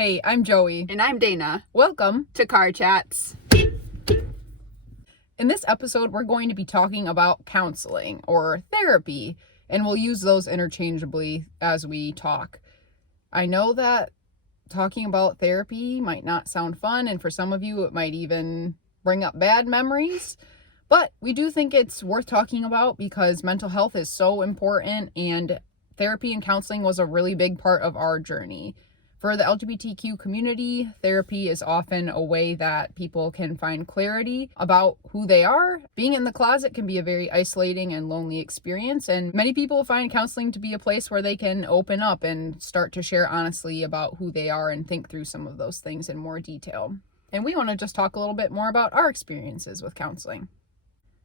Hey, I'm Joey. And I'm Dana. Welcome to Car Chats. In this episode, we're going to be talking about counseling or therapy, and we'll use those interchangeably as we talk. I know that talking about therapy might not sound fun, and for some of you, it might even bring up bad memories, but we do think it's worth talking about because mental health is so important, and therapy and counseling was a really big part of our journey. For the LGBTQ community, therapy is often a way that people can find clarity about who they are. Being in the closet can be a very isolating and lonely experience, and many people find counseling to be a place where they can open up and start to share honestly about who they are and think through some of those things in more detail. And we want to just talk a little bit more about our experiences with counseling.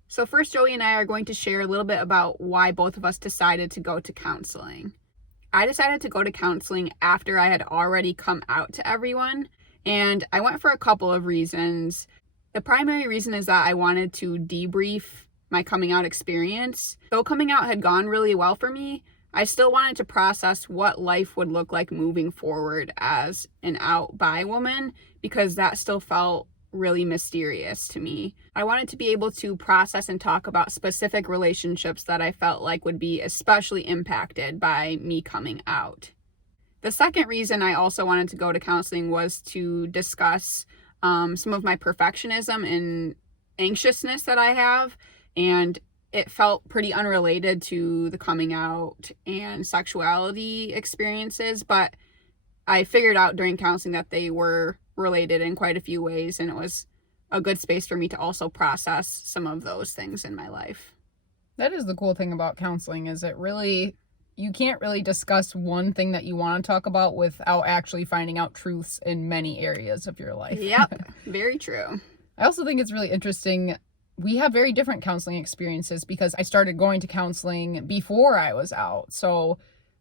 So first, Joey and I are going to share a little bit about why both of us decided to go to counseling. I decided to go to counseling after I had already come out to everyone, and I went for a couple of reasons. The primary reason is that I wanted to debrief my coming out experience. Though coming out had gone really well for me, I still wanted to process what life would look like moving forward as an out bi woman, because that still felt really mysterious to me. I wanted to be able to process and talk about specific relationships that I felt like would be especially impacted by me coming out. The second reason I also wanted to go to counseling was to discuss some of my perfectionism and anxiousness that I have, and it felt pretty unrelated to the coming out and sexuality experiences, but I figured out during counseling that they were related in quite a few ways, and it was a good space for me to also process some of those things in my life. That is the cool thing about counseling, is you can't really discuss one thing that you want to talk about without actually finding out truths in many areas of your life. Yep, very true. I also think it's really interesting. We have very different counseling experiences because I started going to counseling before I was out. So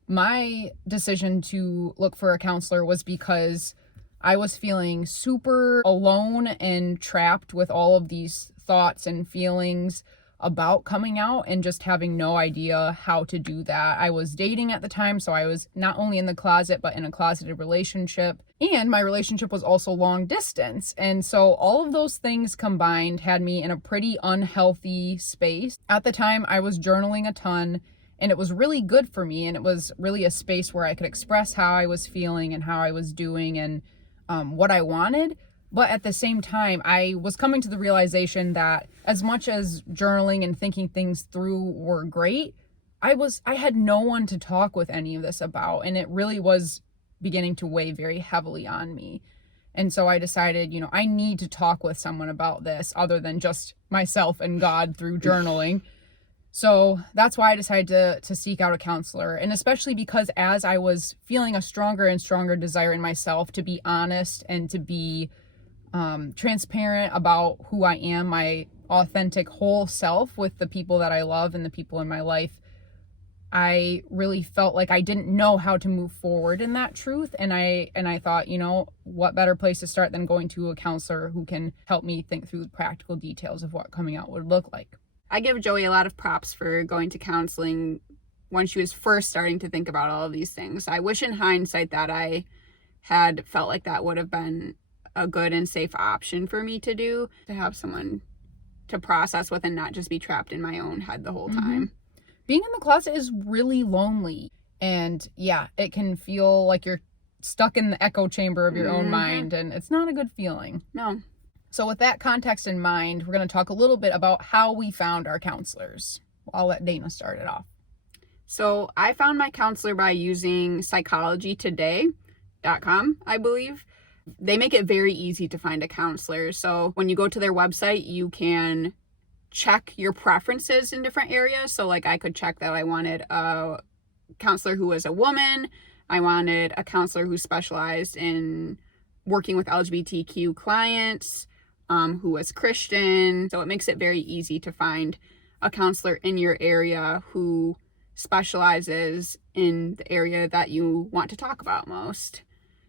my decision to look for a counselor was because I was feeling super alone and trapped with all of these thoughts and feelings about coming out and just having no idea how to do that. I was dating at the time, so I was not only in the closet, but in a closeted relationship. And my relationship was also long distance. And so all of those things combined had me in a pretty unhealthy space. At the time, I was journaling a ton, and it was really good for me. And it was really a space where I could express how I was feeling and how I was doing and what I wanted. But at the same time, I was coming to the realization that as much as journaling and thinking things through were great, I had no one to talk with any of this about, and it really was beginning to weigh very heavily on me. And so I decided, I need to talk with someone about this other than just myself and God through journaling. So that's why I decided to seek out a counselor. And especially because as I was feeling a stronger and stronger desire in myself to be honest and to be transparent about who I am, my authentic whole self with the people that I love and the people in my life, I really felt like I didn't know how to move forward in that truth. And I thought, what better place to start than going to a counselor who can help me think through the practical details of what coming out would look like. I give Joey a lot of props for going to counseling when she was first starting to think about all of these things. I wish in hindsight that I had felt like that would have been a good and safe option for me to do, to have someone to process with and not just be trapped in my own head the whole time. Being in the closet is really lonely. And yeah, it can feel like you're stuck in the echo chamber of your own mind, and it's not a good feeling. No. So with that context in mind, we're going to talk a little bit about how we found our counselors. I'll let Dana start it off. So I found my counselor by using psychologytoday.com, I believe. They make it very easy to find a counselor. So when you go to their website, you can check your preferences in different areas. So like I could check that I wanted a counselor who was a woman. I wanted a counselor who specialized in working with LGBTQ clients, who was Christian. So it makes it very easy to find a counselor in your area who specializes in the area that you want to talk about most.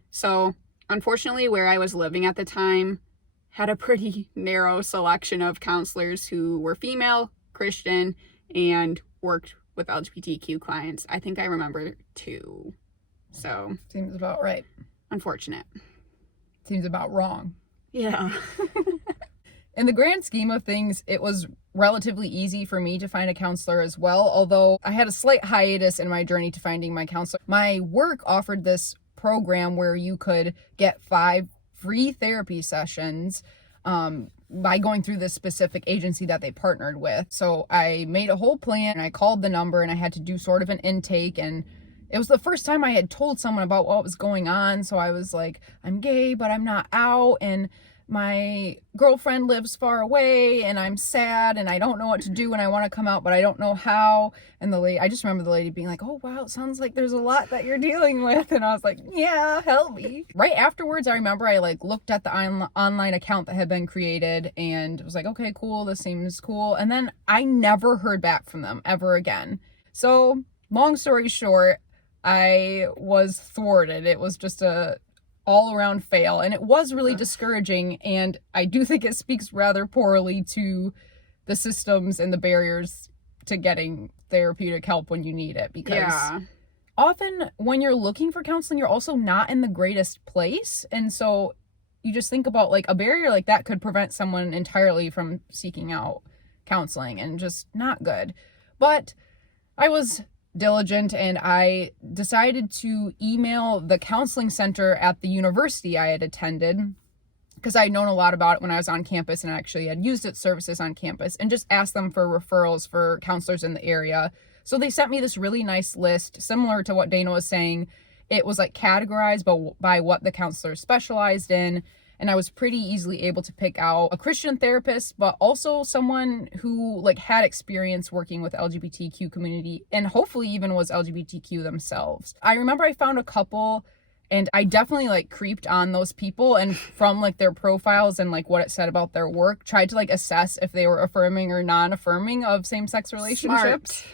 So unfortunately, where I was living at the time had a pretty narrow selection of counselors who were female, Christian, and worked with LGBTQ clients. I think I remember 2. So seems about right. unfortunate. Seems about wrong. Yeah. In the grand scheme of things, it was relatively easy for me to find a counselor as well, although I had a slight hiatus in my journey to finding my counselor. My work offered this program where you could get 5 free therapy sessions by going through this specific agency that they partnered with. So I made a whole plan and I called the number and I had to do sort of an intake, and it was the first time I had told someone about what was going on. So I was like, I'm gay, but I'm not out, and my girlfriend lives far away and I'm sad and I don't know what to do and I want to come out, but I don't know how. And I just remember the lady being like, oh wow, it sounds like there's a lot that you're dealing with. And I was like, yeah, help me. Right afterwards, I remember I looked at the online account that had been created and was like, okay, cool, this seems cool. And then I never heard back from them ever again. So long story short, I was thwarted. It was just a all-around fail, and it was really discouraging, and I do think it speaks rather poorly to the systems and the barriers to getting therapeutic help when you need it, because often when you're looking for counseling, you're also not in the greatest place, and so you just think about a barrier like that could prevent someone entirely from seeking out counseling, and just not good. But I was diligent and I decided to email the counseling center at the university I had attended, because I had known a lot about it when I was on campus and I actually had used its services on campus, and just asked them for referrals for counselors in the area. So they sent me this really nice list, similar to what Dana was saying. It was categorized by what the counselor specialized in, and I was pretty easily able to pick out a Christian therapist, but also someone who had experience working with LGBTQ community and hopefully even was LGBTQ themselves. I remember I found a couple and I definitely creeped on those people, and from their profiles and what it said about their work, tried to assess if they were affirming or non-affirming of same-sex relationships. Smart.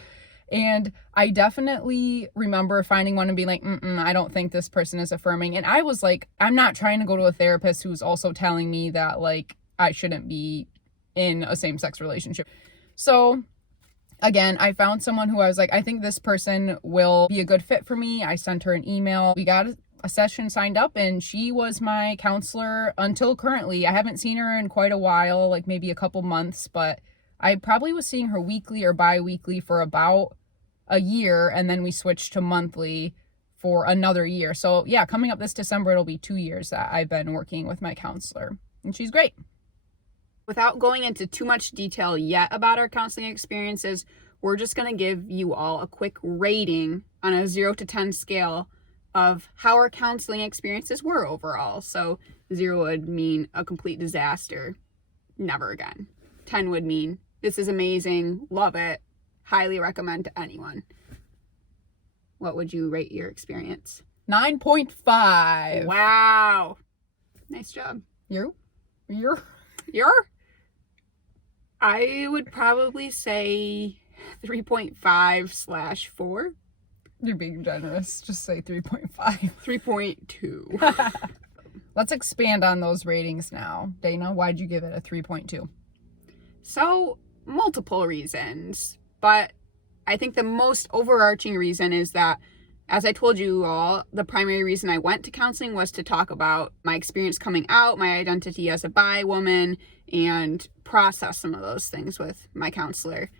And I definitely remember finding one and being like, I don't think this person is affirming. And I was like, I'm not trying to go to a therapist who's also telling me that I shouldn't be in a same-sex relationship. So again, I found someone who I was like, I think this person will be a good fit for me. I sent her an email. We got a session signed up, and she was my counselor until currently. I haven't seen her in quite a while, maybe a couple months, but I probably was seeing her weekly or bi-weekly for about a year, and then we switched to monthly for another year. So yeah, coming up this December, it'll be 2 years that I've been working with my counselor, and she's great. Without going into too much detail yet about our counseling experiences, we're just going to give you all a quick rating on a 0 to 10 scale of how our counseling experiences were overall. So 0 would mean a complete disaster, never again. 10 would mean this is amazing, love it, highly recommend to anyone. What would you rate your experience? 9.5. Wow. Nice job. You're? I would probably say 3.5/4. You're being generous. Just say 3.5. 3.2. Let's expand on those ratings now. Dana, why'd you give it a 3.2? So, multiple reasons, but I think the most overarching reason is that, as I told you all, the primary reason I went to counseling was to talk about my experience coming out, my identity as a bi woman, and process some of those things with my counselor.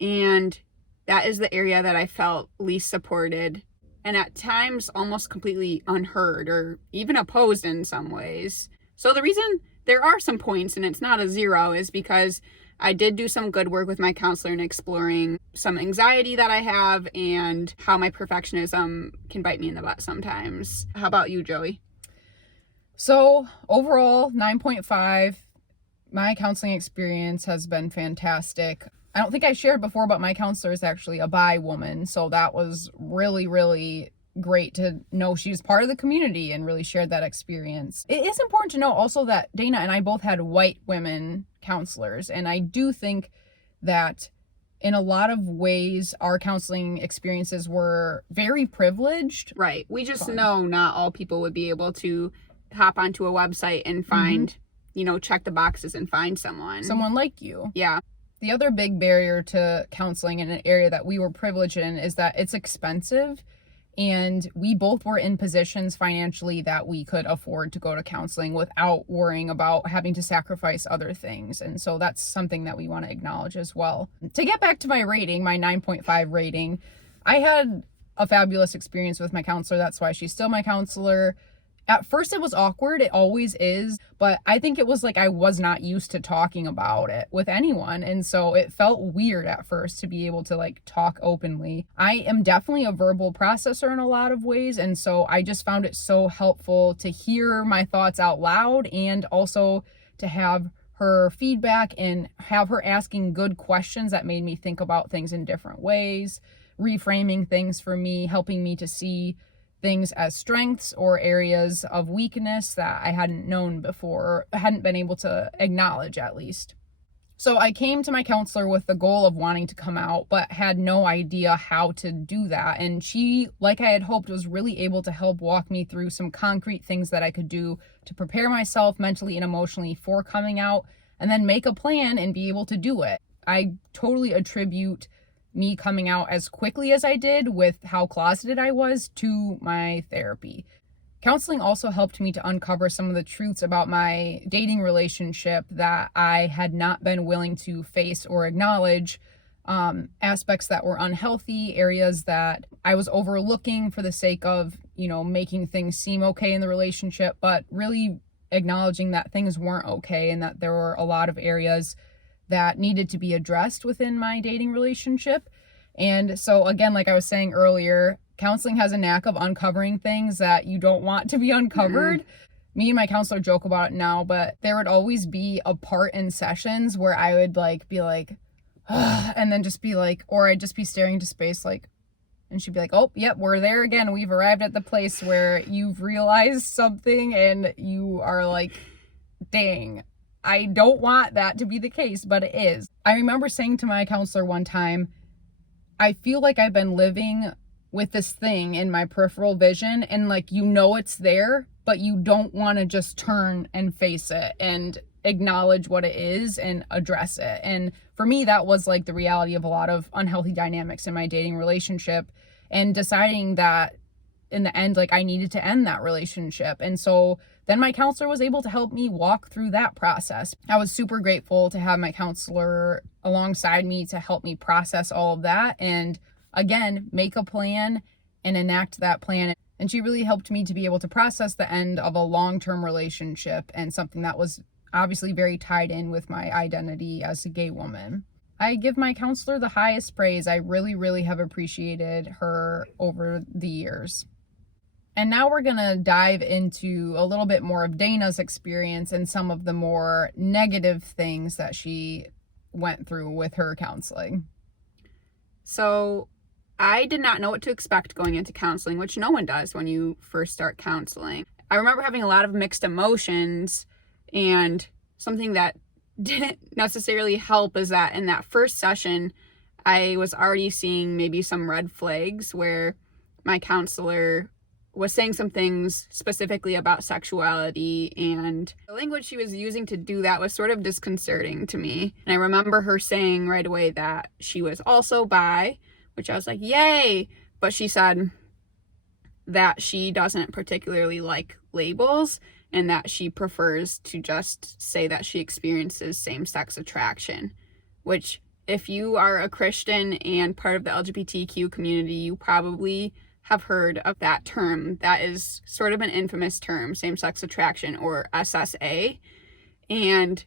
And that is the area that I felt least supported, and at times almost completely unheard or even opposed in some ways. So the reason there are some points and it's not a 0 is because I did do some good work with my counselor in exploring some anxiety that I have and how my perfectionism can bite me in the butt sometimes. How about you, Joey? So overall, 9.5. My counseling experience has been fantastic. I don't think I shared before, but my counselor is actually a bi woman. So that was really, really great to know she was part of the community and really shared that experience. It is important to know also that Dana and I both had white women counselors. And I do think that in a lot of ways, our counseling experiences were very privileged. Right. We just know not all people would be able to hop onto a website and find, check the boxes and find someone like you. Yeah. The other big barrier to counseling in an area that we were privileged in is that it's expensive. And we both were in positions financially that we could afford to go to counseling without worrying about having to sacrifice other things. And so that's something that we want to acknowledge as well. To get back to my rating, my 9.5 rating, I had a fabulous experience with my counselor. That's why she's still my counselor. At first it was awkward, it always is, but I think it was like I was not used to talking about it with anyone, and so it felt weird at first to be able to like talk openly. I am definitely a verbal processor in a lot of ways, and so I just found it so helpful to hear my thoughts out loud and also to have her feedback and have her asking good questions that made me think about things in different ways, reframing things for me, helping me to see things as strengths or areas of weakness that I hadn't known before, or hadn't been able to acknowledge at least. So I came to my counselor with the goal of wanting to come out, but had no idea how to do that. And she, like I had hoped, was really able to help walk me through some concrete things that I could do to prepare myself mentally and emotionally for coming out, and then make a plan and be able to do it. I totally attribute me coming out as quickly as I did with how closeted I was to my therapy. Counseling also helped me to uncover some of the truths about my dating relationship that I had not been willing to face or acknowledge, aspects that were unhealthy, areas that I was overlooking for the sake of, making things seem okay in the relationship, but really acknowledging that things weren't okay and that there were a lot of areas that needed to be addressed within my dating relationship. And so again, like I was saying earlier, counseling has a knack of uncovering things that you don't want to be uncovered. Mm-hmm. Me and my counselor joke about it now, but there would always be a part in sessions where I would be like, and then just be like, or I'd just be staring into space like, and she'd be like, oh, yep, we're there again. We've arrived at the place where you've realized something and you are like, dang, I don't want that to be the case, but it is. I remember saying to my counselor one time, I feel like I've been living with this thing in my peripheral vision and it's there, but you don't want to just turn and face it and acknowledge what it is and address it. And for me, that was like the reality of a lot of unhealthy dynamics in my dating relationship, and deciding that in the end, I needed to end that relationship. And so then my counselor was able to help me walk through that process. I was super grateful to have my counselor alongside me to help me process all of that and, again, make a plan and enact that plan. And she really helped me to be able to process the end of a long-term relationship and something that was obviously very tied in with my identity as a gay woman. I give my counselor the highest praise. I really, really have appreciated her over the years. And now we're going to dive into a little bit more of Dana's experience and some of the more negative things that she went through with her counseling. So I did not know what to expect going into counseling, which no one does when you first start counseling. I remember having a lot of mixed emotions, and something that didn't necessarily help is that in that first session, I was already seeing maybe some red flags where my counselor was saying some things specifically about sexuality, and the language she was using to do that was sort of disconcerting to me. And I remember her saying right away that she was also bi, which I was like, yay! But she said that she doesn't particularly like labels and that she prefers to just say that she experiences same-sex attraction, which if you are a Christian and part of the LGBTQ community, you probably have heard of that term. That is sort of an infamous term, same-sex attraction, or SSA. And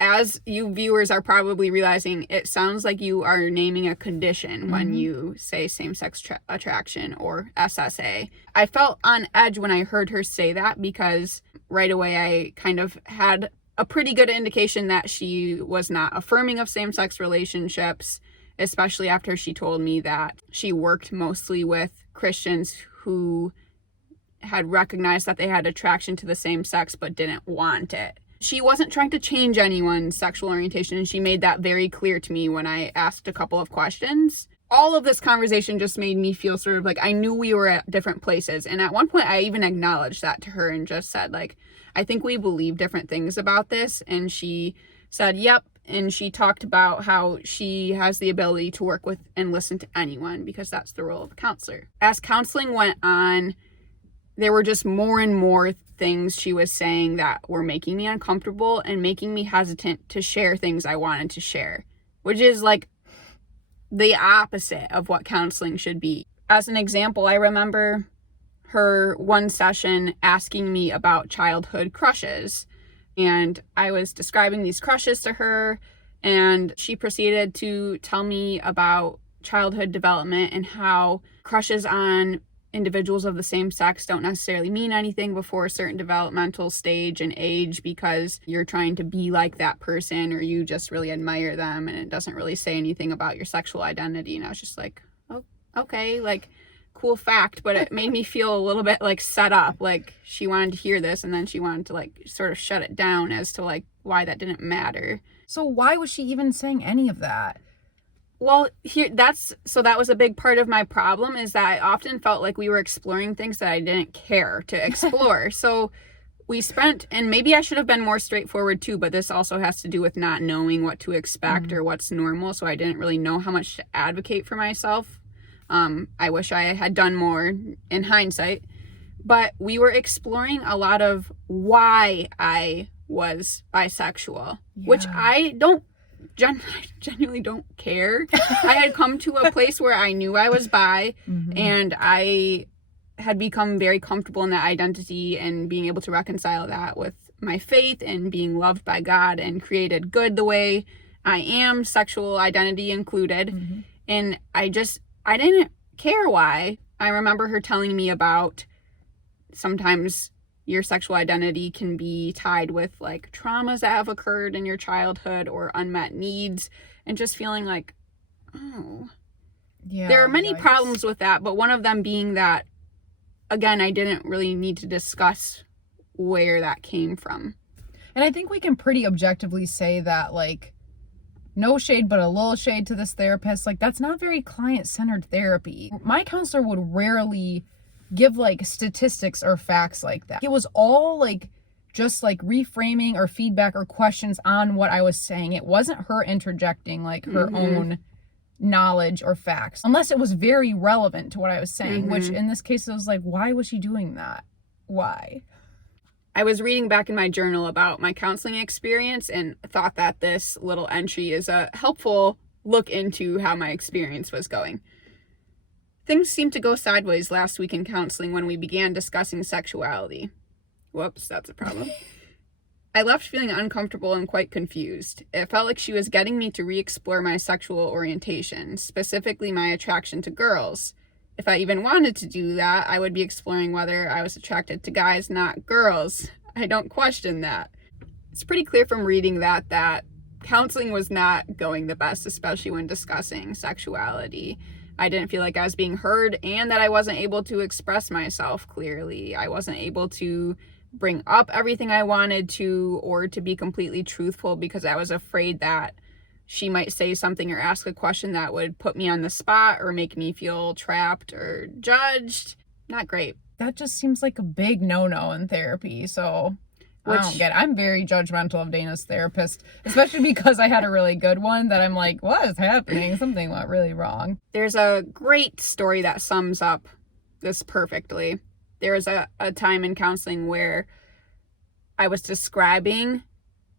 as you viewers are probably realizing, it sounds like you are naming a condition when you say same-sex attraction or SSA. I felt on edge when I heard her say that, because right away I kind of had a pretty good indication that she was not affirming of same-sex relationships, especially after she told me that she worked mostly with Christians who had recognized that they had attraction to the same sex but didn't want it. She wasn't trying to change anyone's sexual orientation, and she made that very clear to me when I asked a couple of questions. All of this conversation just made me feel sort of like I knew we were at different places. And at one point I even acknowledged that to her and just said, I think we believe different things about this. And she said, yep. and she talked about how she has the ability to work with and listen to anyone because that's the role of a counselor. As counseling went on, there were just more and more things she was saying that were making me uncomfortable and making me hesitant to share things I wanted to share, which is like the opposite of what counseling should be. As an example, I remember her one session asking me about childhood crushes, and I was describing these crushes to her, and she proceeded to tell me about childhood development and how crushes on individuals of the same sex don't necessarily mean anything before a certain developmental stage and age because you're trying to be like that person or you just really admire them, and it doesn't really say anything about your sexual identity. And I was just like, oh, okay, like, cool fact, but it made me feel a little bit like set up, like she wanted to hear this and then she wanted to like sort of shut it down as to like why that didn't matter. So why was she even saying any of that? Well, that was a big part of my problem, is that I often felt like we were exploring things that I didn't care to explore. So we spent, and maybe I should have been more straightforward too, but this also has to do with not knowing what to expect or what's normal. So I didn't really know how much to advocate for myself. I wish I had done more in hindsight, but we were exploring a lot of why I was bisexual, which I genuinely don't care. I had come to a place where I knew I was bi, and I had become very comfortable in that identity and being able to reconcile that with my faith and being loved by God and created good the way I am, sexual identity included. And I didn't care why. I remember her telling me about sometimes your sexual identity can be tied with like traumas that have occurred in your childhood or unmet needs, and just feeling like, oh, yeah, there are many problems with that, but one of them being that, again, I didn't really need to discuss where that came from. And I think we can pretty objectively say that, like, no shade, but a little shade to this therapist, like, that's not very client-centered therapy. My counselor would rarely give like statistics or facts like that. It was all like just like reframing or feedback or questions on what I was saying. It wasn't her interjecting like her own knowledge or facts, unless it was very relevant to what I was saying, which in this case, it was like, why was she doing that? Why? I was reading back in my journal about my counseling experience and thought that this little entry is a helpful look into how my experience was going. Things seemed to go sideways last week in counseling when we began discussing sexuality. Whoops, that's a problem. I left feeling uncomfortable and quite confused. It felt like she was getting me to re-explore my sexual orientation, specifically my attraction to girls. If I even wanted to do that, I would be exploring whether I was attracted to guys, not girls. I don't question that. It's pretty clear from reading that counseling was not going the best, especially when discussing sexuality. I didn't feel like I was being heard, and that I wasn't able to express myself clearly. I wasn't able to bring up everything I wanted to, or to be completely truthful, because I was afraid that she might say something or ask a question that would put me on the spot or make me feel trapped or judged. Not great. That just seems like a big no-no in therapy, so I don't get it. I'm very judgmental of Dana's therapist, especially because I had a really good one that I'm like, what is happening? Something went really wrong. There's a great story that sums up this perfectly. There was a time in counseling where I was describing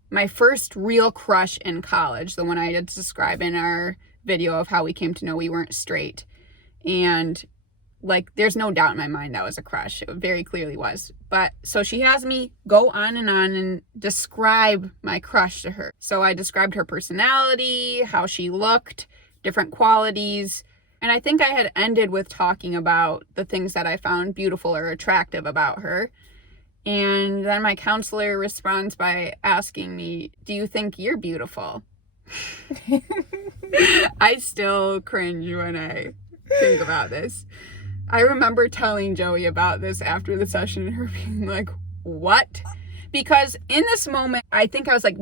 my first real crush in college, the one I did describe in our video of how we came to know we weren't straight. And like, there's no doubt in my mind that was a crush. It very clearly was. But so she has me go on and describe my crush to her. So I described her personality, how she looked, different qualities. And I think I had ended with talking about the things that I found beautiful or attractive about her. And then my counselor responds by asking me, do you think you're beautiful? I still cringe when I think about this. I remember telling Joey about this after the session and her being like, what? Because in this moment, I think I was like,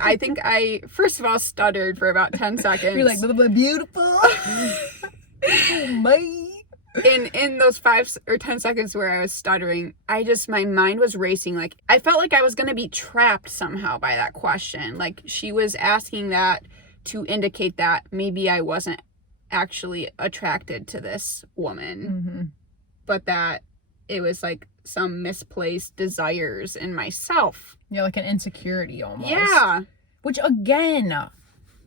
I think I, first of all, stuttered for about 10 seconds. You're like, beautiful. Oh, my. in those 5 or 10 seconds where I was stuttering, my mind was racing. Like, I felt like I was going to be trapped somehow by that question. Like, she was asking that to indicate that maybe I wasn't actually attracted to this woman, but that it was like some misplaced desires in myself. Yeah, like an insecurity almost. Yeah. Which, again,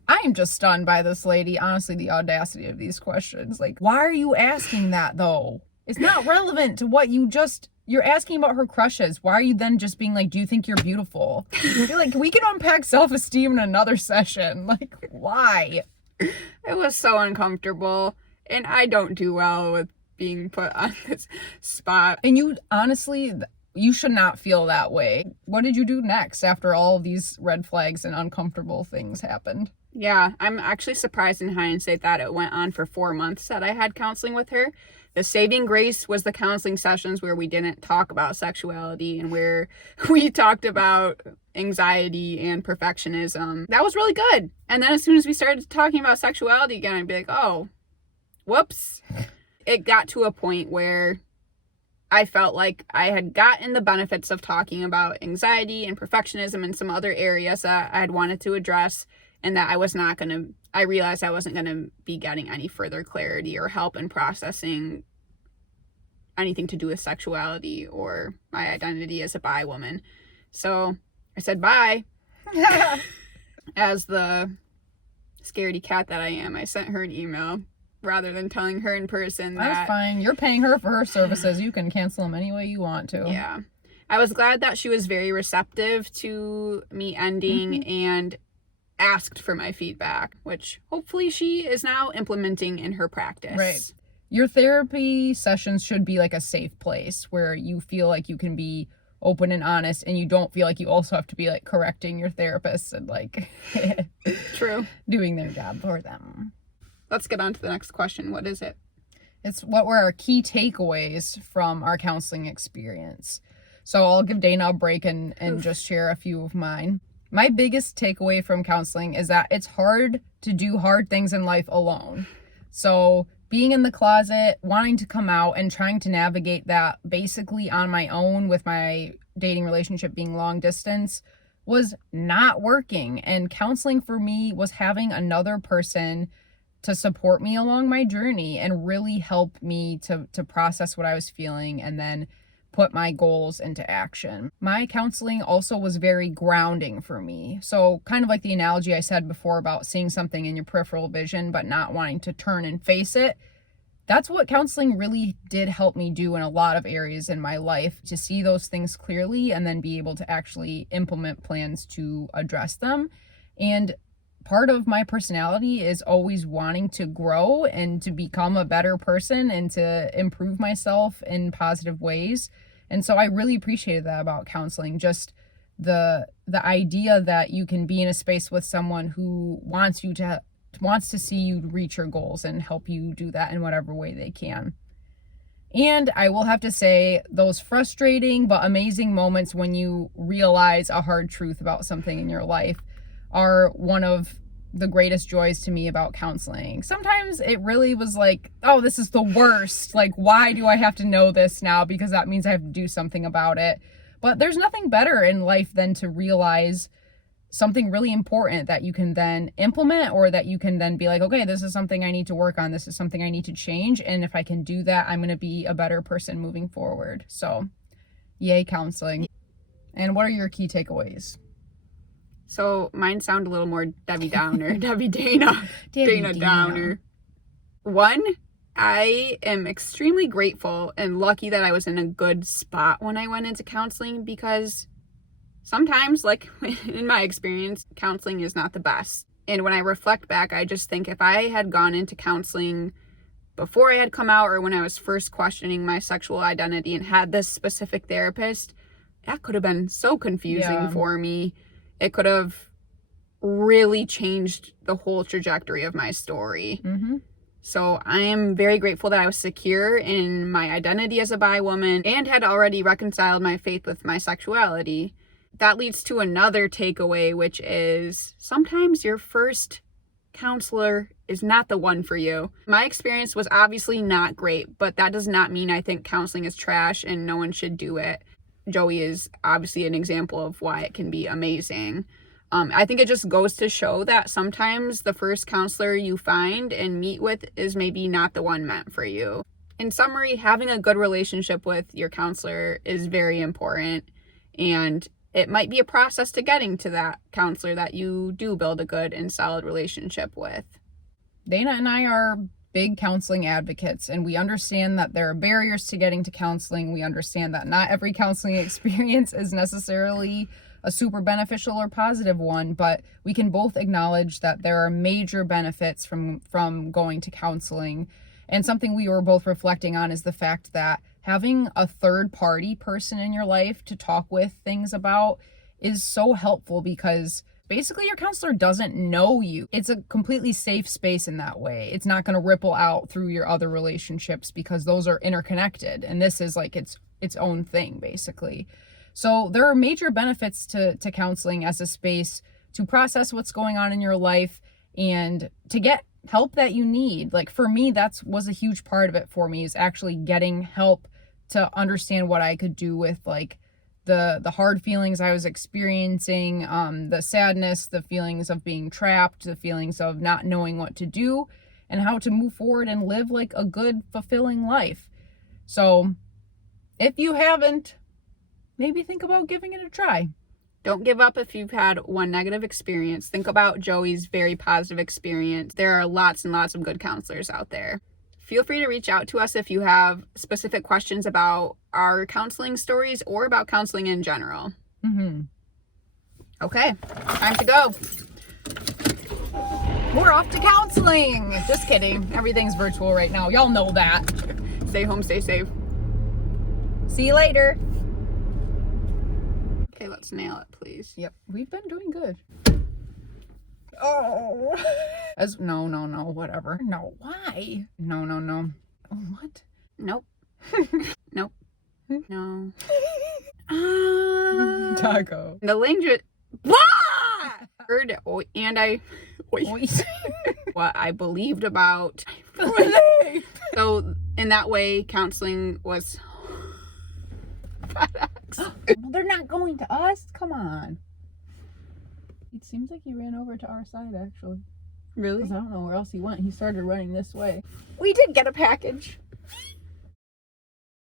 I am just stunned by this lady. Honestly, the audacity of these questions. Like, why are you asking that, though? It's not relevant to what you're asking about her crushes. Why are you then just being like, do you think you're beautiful? You're like, we can unpack self-esteem in another session. Like, why? It was so uncomfortable, and I don't do well with being put on this spot. And you, honestly, you should not feel that way. What did you do next after all of these red flags and uncomfortable things happened? Yeah, I'm actually surprised in hindsight that it went on for 4 months that I had counseling with her. The saving grace was the counseling sessions where we didn't talk about sexuality and where we talked about anxiety and perfectionism. That was really good. And then as soon as we started talking about sexuality again, I'd be like, oh, whoops. It got to a point where I felt like I had gotten the benefits of talking about anxiety and perfectionism and some other areas that I had wanted to address, and that I realized I wasn't going to be getting any further clarity or help in processing anything to do with sexuality or my identity as a bi woman. So I said bye. As the scaredy cat that I am, I sent her an email rather than telling her in person that... That's fine. You're paying her for her services. You can cancel them any way you want to. Yeah. I was glad that she was very receptive to me ending and asked for my feedback, which hopefully she is now implementing in her practice. Right. Your therapy sessions should be like a safe place where you feel like you can be open and honest, and you don't feel like you also have to be like correcting your therapist and like True. doing their job for them. Let's get on to the next question. What is it? It's what were our key takeaways from our counseling experience. So I'll give Dana a break and just share a few of mine. My biggest takeaway from counseling is that it's hard to do hard things in life alone. So being in the closet, wanting to come out, and trying to navigate that basically on my own with my dating relationship being long distance was not working. And counseling for me was having another person to support me along my journey and really help me to process what I was feeling and then put my goals into action. My counseling also was very grounding for me. So kind of like the analogy I said before about seeing something in your peripheral vision but not wanting to turn and face it. That's what counseling really did help me do in a lot of areas in my life, to see those things clearly and then be able to actually implement plans to address them. And part of my personality is always wanting to grow and to become a better person and to improve myself in positive ways. And so I really appreciated that about counseling, just the idea that you can be in a space with someone who wants to see you reach your goals and help you do that in whatever way they can. And I will have to say, those frustrating but amazing moments when you realize a hard truth about something in your life are one of the greatest joys to me about counseling. Sometimes it really was like, oh, this is the worst. Like, why do I have to know this now? Because that means I have to do something about it. But there's nothing better in life than to realize something really important that you can then implement, or that you can then be like, okay, this is something I need to work on. This is something I need to change. And if I can do that, I'm going to be a better person moving forward. So yay, counseling. And what are your key takeaways? So mine sound a little more Debbie Downer. Dana Downer. One, I am extremely grateful and lucky that I was in a good spot when I went into counseling, because sometimes, like in my experience, counseling is not the best. And when I reflect back, I just think if I had gone into counseling before I had come out, or when I was first questioning my sexual identity and had this specific therapist, that could have been so confusing for me. It could have really changed the whole trajectory of my story. So I am very grateful that I was secure in my identity as a bi woman and had already reconciled my faith with my sexuality. That leads to another takeaway, which is sometimes your first counselor is not the one for you. My experience was obviously not great, but that does not mean I think counseling is trash and no one should do it. Joey is obviously an example of why it can be amazing. I think it just goes to show that sometimes the first counselor you find and meet with is maybe not the one meant for you. In summary, having a good relationship with your counselor is very important, and it might be a process to getting to that counselor that you do build a good and solid relationship with. Dana and I are big counseling advocates, and we understand that there are barriers to getting to counseling. We understand that not every counseling experience is necessarily a super beneficial or positive one, but we can both acknowledge that there are major benefits from going to counseling. And something we were both reflecting on is the fact that having a third party person in your life to talk with things about is so helpful, because basically your counselor doesn't know you. It's a completely safe space in that way. It's not going to ripple out through your other relationships because those are interconnected, and this is like its own thing basically. So there are major benefits to counseling as a space to process what's going on in your life and to get help that you need. Like for me, was a huge part of it for me, is actually getting help to understand what I could do with like the hard feelings I was experiencing, the sadness, the feelings of being trapped, the feelings of not knowing what to do, and how to move forward and live like a good, fulfilling life. So if you haven't, maybe think about giving it a try. Don't give up if you've had one negative experience. Think about Joey's very positive experience. There are lots and lots of good counselors out there. Feel free to reach out to us if you have specific questions about our counseling stories or about counseling in general. Okay, time to go. We're off to counseling. Just kidding. Everything's virtual right now. Y'all know that. Stay home, stay safe. See you later. Okay, let's nail it, please. Yep, we've been doing good. Oh. No, whatever. No, why? No. Oh, what? Nope. Nope. No. Taco. The language. Heard and I. What I believed about. So in that way, counseling was. Well, they're not going to us. Come on. It seems like he ran over to our side, actually. Really? I don't know where else he went. He started running this way. We did get a package.